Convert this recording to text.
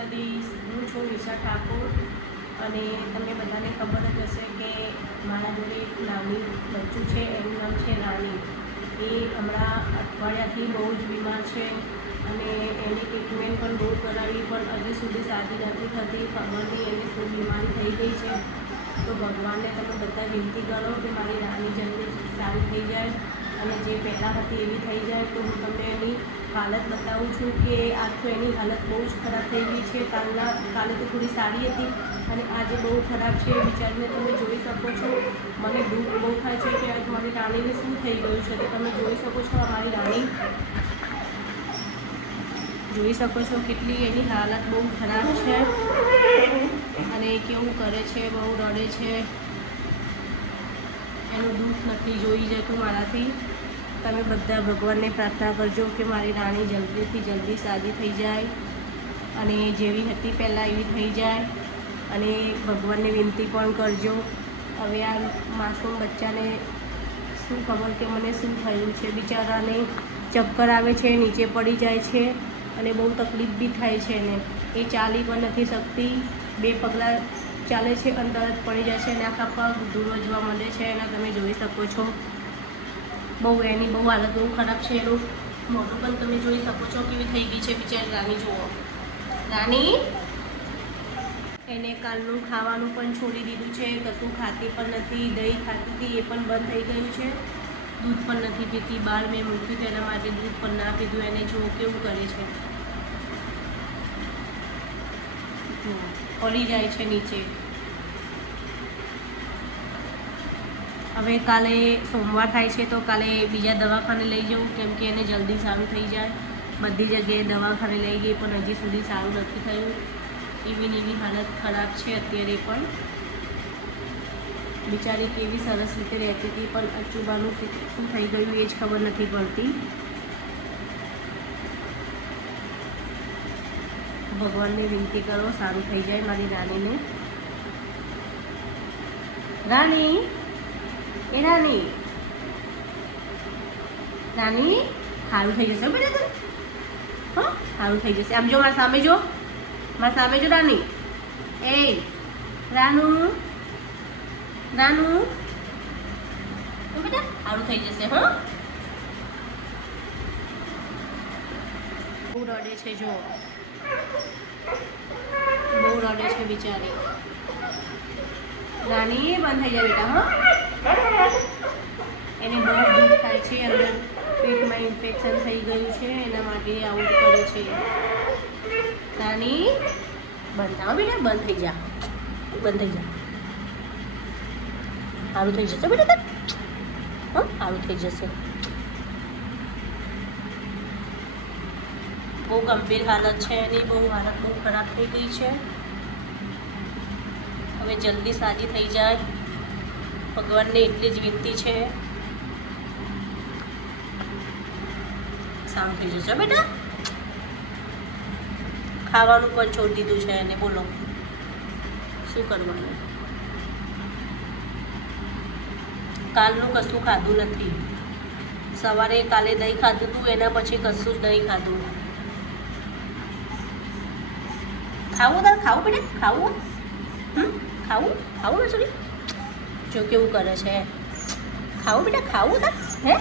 દ્વારકાધીશ. હું છું નિશા ઠાકોર અને તમને બધાને ખબર જ હશે કે મારા જોડે એક નાની બચ્ચું છે, એનું નામ છે રાની. એ હમણાં અઠવાડિયાથી બહુ જ બીમાર છે અને એની ટ્રીટમેન્ટ પણ બહુ કરાવી પણ હજી સુધી સાજી નથી થતી. ખબર નહીં એને શું બીમારી થઈ ગઈ છે. તો ભગવાનને તમે બધા વિનંતી કરો કે મારી રાની જલ્દી સારી થઈ જાય અને જે પહેલાં હતી એવી થઈ જાય. તો હું તમને એની હાલત બતાવું છું કે આજ તો એની હાલત બહુ જ ખરાબ થઈ ગઈ છે. કાલે તો થોડી સારી હતી અને આજે બહુ ખરાબ છે. વિચારીને તમે જોઈ શકો છો. મને દુઃખ બહુ થાય છે કે આજ મારી રાણીને શું થઈ ગયું છે. તો તમે જોઈ શકો છો અમારી રાણી, જોઈ શકો છો કેટલી એની હાલત બહુ ખરાબ છે અને કેવું કરે છે, બહુ રડે છે. એનું દુઃખ નથી જોઈ જતું મારાથી. તમે બધા ભગવાનને પ્રાર્થના કરજો કે મારી રાણી જલ્દીથી જલ્દી સાજી થઈ જાય અને જેવી હતી પહેલાં એવી થઈ જાય. અને ભગવાનને વિનંતી પણ કરજો. હવે આ માસૂમ બચ્ચાને શું ખબર કે મને શું થયું છે. બિચારાને ચક્કર આવે છે, નીચે પડી જાય છે અને બહુ તકલીફ બી થાય છે એને. એ ચાલી પણ નથી શકતી. 2 પગલાં ચાલે છે અને તરત પડી જાય છે અને આખા પગ ધ્રુવજવા મળે છે. એના તમે જોઈ શકો છો. એની બહુ હાલત બહુ ખરાબ છે. એનું મોઢું પણ તમે જોઈ શકો છો કેવી થઈ ગઈ છે બિચારી રાની. જુઓ રાની, એને કાલનું ખાવાનું પણ છોડી દીધું છે. કશું ખાતી પણ નથી. દહીં ખાતી હતી એ પણ બંધ થઈ ગયું છે. દૂધ પણ નથી પીતી. બહાર મેં મૂક્યું તેના માટે દૂધ પણ ના પીધું. એને જો કેવું કરે છે, પડી જાય છે નીચે. હવે કાલે સોમવાર થાય છે તો કાલે બીજા દવાખાને લઈ જવું, કેમ કે એને જલ્દી સારું થઈ જાય. બધી જગ્યાએ દવાખાને લઈ ગઈ પણ હજી સુધી સારું નથી થયું. એવી ને એવી હાલત ખરાબ છે અત્યારે પણ. બિચારી કેવી સરસ રીતે રહેતી હતી પણ અચૂબાનું શું થઈ ગયું એ જ ખબર નથી પડતી. ભગવાનને વિનંતી કરો સારું થઈ જાય મારી રાનીને. રાની, એ રાની, રાની સારું થઈ જશે બેટા તને. હા સારું થઈ જશે. આમ જો મારા સામે જો, મારા સામે જો રાની. એ રાનુ, રાનુ બેટા સારું થઈ જશે. હા બહુ રડે છે. જો બહુ રડે છે બિચારી. રાની બંધ થઈ જાય બેટા. હા એને બહુ દુઃખ થાય છે. અંદર પેટમાં ઇન્ફેક્શન થઈ ગયું છે એના માટે આવું કરે છે. રાની બંધ થાવ બેટા, બંધ થઈ જા, બંધ થઈ જા. સારું થઈ જશે બેટા તને. હા સારું થઈ જશે. બહુ ગંભીર હાલત છે એની. બહુ હાલત બહુ ખરાબ થઈ ગઈ છે. હવે જલ્દી સાજી થઈ જાય. ભગવાનને એટલી જ વિનંતી છે. સારું થઈ જશે બેટા. ખાવાનું પણ છોડી દીધું છે એને. બોલો શું કરવાનું. કાલનું કશું ખાધું નથી. સવારે કાલે દહીં ખાધું હતું, એના પછી કશું જ નહીં ખાધું. ખાવું તાર? ખાવું બેટા? ખાવું? ખાવું? ખાવું ને સોરી? જો કેવું કરે છે. ખાવું બેટા? ખાવું તાર? હે